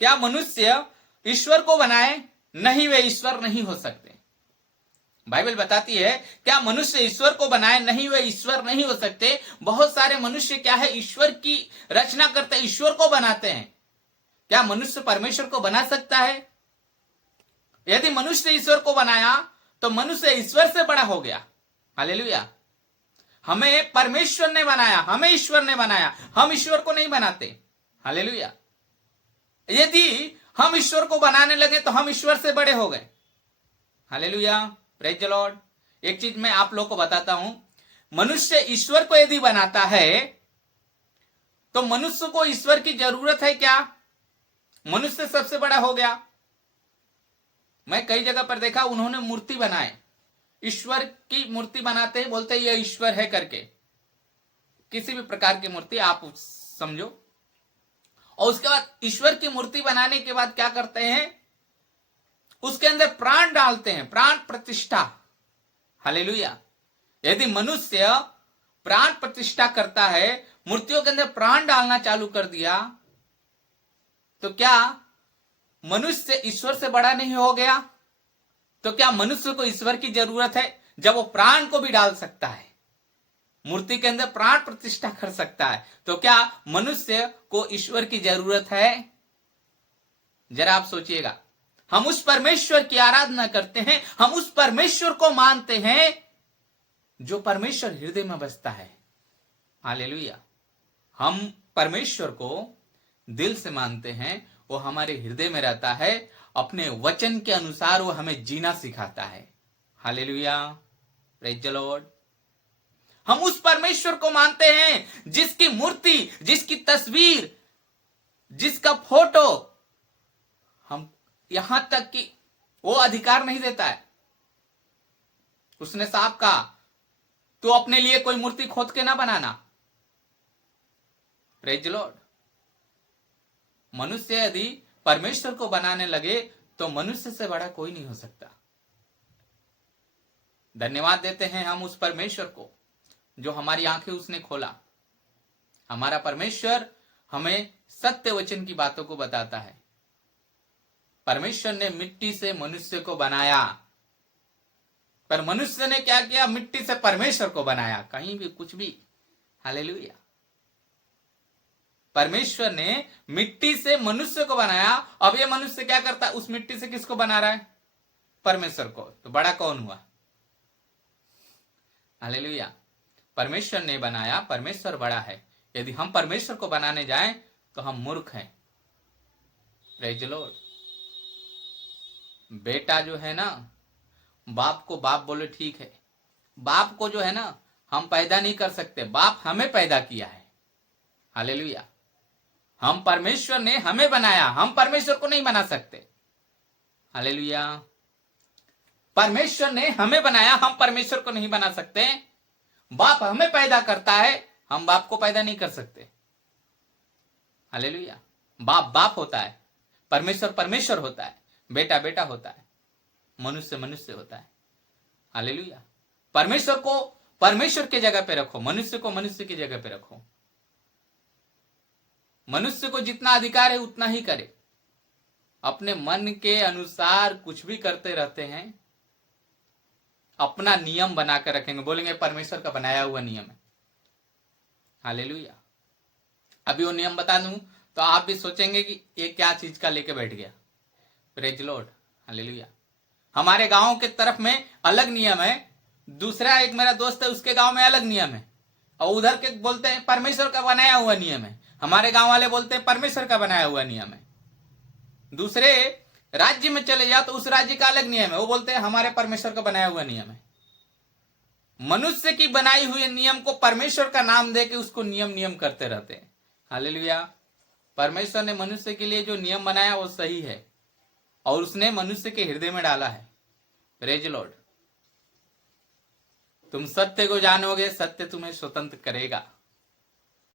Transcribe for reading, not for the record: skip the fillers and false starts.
क्या मनुष्य ईश्वर को बनाए? नहीं, वे ईश्वर नहीं हो सकते। बाइबल बताती है क्या मनुष्य ईश्वर को बनाए? नहीं, वे ईश्वर नहीं हो सकते। बहुत सारे मनुष्य क्या है, ईश्वर की रचना करते हैं, ईश्वर को बनाते हैं। क्या मनुष्य परमेश्वर को बना सकता है? यदि मनुष्य ईश्वर को बनाया तो मनुष्य ईश्वर से बड़ा हो गया। हालेलुया। हमें परमेश्वर ने बनाया, हमें ईश्वर ने बनाया, हम ईश्वर को नहीं बनाते। हालेलुया। यदि हम ईश्वर को बनाने लगे तो हम ईश्वर से बड़े हो गए। Hallelujah, praise the Lord. एक चीज मैं आप लोग को बताता हूं, मनुष्य ईश्वर को यदि बनाता है तो मनुष्य को ईश्वर की जरूरत है क्या? मनुष्य सबसे बड़ा हो गया। मैं कई जगह पर देखा, उन्होंने मूर्ति बनाए, ईश्वर की मूर्ति बनाते हैं, बोलते हैं ये ईश्वर है करके। किसी भी प्रकार की मूर्ति आप समझो। और उसके बाद ईश्वर की मूर्ति बनाने के बाद क्या करते हैं, उसके अंदर प्राण डालते हैं, प्राण प्रतिष्ठा। हालेलुया। यदि मनुष्य प्राण प्रतिष्ठा करता है, मूर्तियों के अंदर प्राण डालना चालू कर दिया, तो क्या मनुष्य ईश्वर से बड़ा नहीं हो गया? तो क्या मनुष्य को ईश्वर की जरूरत है? जब वो प्राण को भी डाल सकता है, मूर्ति के अंदर प्राण प्रतिष्ठा कर सकता है, तो क्या मनुष्य को ईश्वर की जरूरत है? जरा आप सोचिएगा। हम उस परमेश्वर की आराधना करते हैं, हम उस परमेश्वर को मानते हैं जो परमेश्वर हृदय में बसता है। हालेलुया। हम परमेश्वर को दिल से मानते हैं, वो हमारे हृदय में रहता है, अपने वचन के अनुसार वो हमें जीना सिखाता है। Hallelujah, praise the Lord. हम उस परमेश्वर को मानते हैं जिसकी मूर्ति, जिसकी तस्वीर, जिसका फोटो, हम यहां तक कि वो अधिकार नहीं देता है। उसने साफ कहा तो अपने लिए कोई मूर्ति खोद के ना बनाना। Praise the Lord. मनुष्य यदि परमेश्वर को बनाने लगे तो मनुष्य से बड़ा कोई नहीं हो सकता। धन्यवाद देते हैं हम उस परमेश्वर को जो हमारी आंखें उसने खोला। हमारा परमेश्वर हमें सत्य वचन की बातों को बताता है। परमेश्वर ने मिट्टी से मनुष्य को बनाया, पर मनुष्य ने क्या किया? मिट्टी से परमेश्वर को बनाया। कहीं भी कुछ भी। हालेलुया। परमेश्वर ने मिट्टी से मनुष्य को बनाया। अब ये मनुष्य क्या करता है? उस मिट्टी से किसको बना रहा है? परमेश्वर को। तो बड़ा कौन हुआ? हालेलुया। परमेश्वर ने बनाया, परमेश्वर बड़ा है। यदि हम परमेश्वर को बनाने जाएं तो हम मूर्ख हैं। Praise the Lord. बेटा जो है ना, बाप को बाप बोले ठीक है। बाप को जो है ना हम पैदा नहीं कर सकते, बाप हमें पैदा किया है। हालेलुया। हम परमेश्वर ने हमें बनाया, हम परमेश्वर को नहीं बना सकते। हालेलुया। परमेश्वर ने हमें बनाया, हम परमेश्वर को नहीं बना सकते। बाप हमें पैदा करता है, हम बाप को पैदा नहीं कर सकते। हालेलुया। बाप बाप होता है, परमेश्वर परमेश्वर होता है, बेटा बेटा होता है, मनुष्य मनुष्य होता है। हालेलुया। परमेश्वर को परमेश्वर की जगह पे रखो, मनुष्य को मनुष्य की जगह पे रखो। मनुष्य को जितना अधिकार है उतना ही करे। अपने मन के अनुसार कुछ भी करते रहते हैं, अपना नियम बनाकर रखेंगे, बोलेंगे परमेश्वर का बनाया हुआ नियम है। हालेलुया। अभी वो नियम बता दूं तो आप भी सोचेंगे कि ये क्या चीज का लेके बैठ गया। Praise Lord. हालेलुया। हमारे गांव के तरफ में अलग नियम है, दूसरा एक मेरा दोस्त है उसके गांव में अलग नियम है, और उधर के बोलते हैं परमेश्वर का बनाया हुआ नियम है। हमारे गांव वाले बोलते हैं परमेश्वर का बनाया हुआ नियम है। दूसरे राज्य में चले जाओ तो उस राज्य का अलग नियम है, वो बोलते हैं हमारे परमेश्वर का बनाया हुआ नियम है। मनुष्य की बनाई हुई नियम को परमेश्वर का नाम दे के उसको नियम नियम करते रहते हैं। हालेलुया। परमेश्वर ने मनुष्य के लिए जो नियम बनाया वो सही है, और उसने मनुष्य के हृदय में डाला है। Praise Lord. तुम सत्य को जानोगे, सत्य तुम्हें स्वतंत्र करेगा।